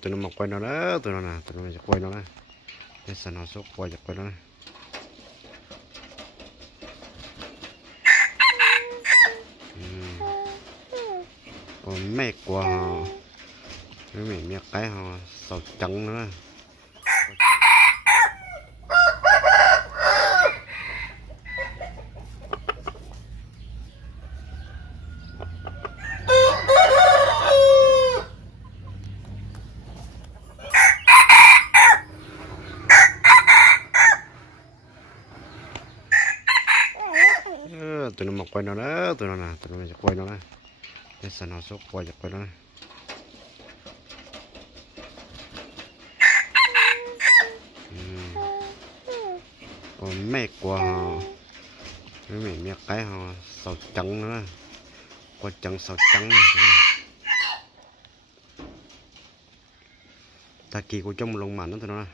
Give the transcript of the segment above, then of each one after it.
ตัวนั้นมาควายnó đóตัวนั้นน่ะตัวนั้นจะควายnóนะแต่สนอสุกควายจะควายnóนะmẹ của mẹ cái họ sầu trắng nữa tụi nó mọc quay nó đó tụi nó nè tụi nó quay nó nè cái sàn nó sốt quay quay nó nè mẹ của mẹ cái họ sầu trắng nữa qua trắng sầu trắng ta kỳ của trong lông mảnh đó tụi nó nè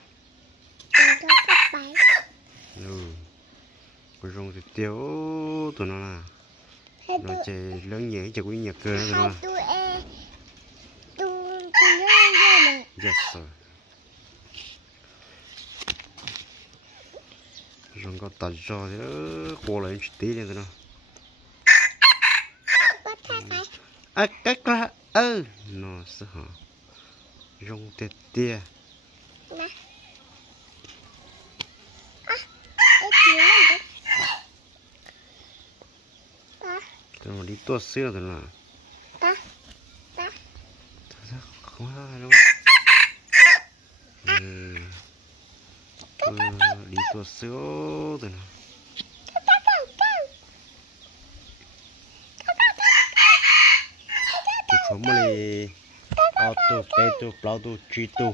của rong thịt tiêu tụi nó nè nó chơi lớn nhẹ chơi quý nhật cơ tụi nó yes sir rong có tạt giò thế đó cô lại chút tí lên tụi nó cái nó sẽ hả rong thịt tia tụi nó đi tuột xưa tụi nó không hay đâu đi tuột xưa tụi nó tụi chúng mới auto pay to plow to chi to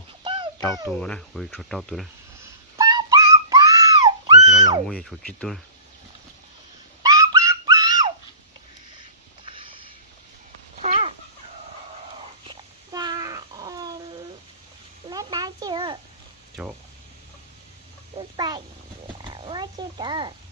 trâu tụi nó với chỗ trâu tụi nó nó làm mua gì chỗ chi tụi nó chỗ Bye. What you do?